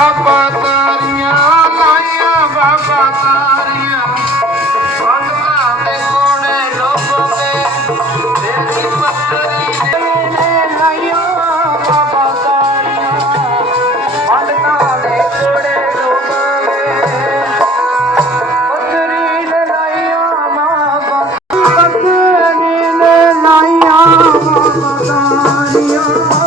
ਬਾਬਾ ਤਾਰੀਆਂ ਮਾਇਆ ਬਾਬਾ ਤਾਰੀਆਂ। ਸੰਤਾਂ ਦੇ ਕੋਣੇ ਲੋਕੋਂ ਦੇ ਤੇਰੀ ਪੱਤਰੀ ਦੇ ਲਾਇਆ ਬਾਬਾ ਤਾਰੀਆਂ। ਸੰਤਾਂ ਦੇ ਕੋਣੇ ਲੋਕੋਂ ਦੇ ਪੱਤਰੀ ਦੇ ਲਾਇਆ ਬਾਬਾ ਪੱਤਰੀ ਦੇ ਲਾਇਆ ਬਾਬਾ ਤਾਰੀਆਂ।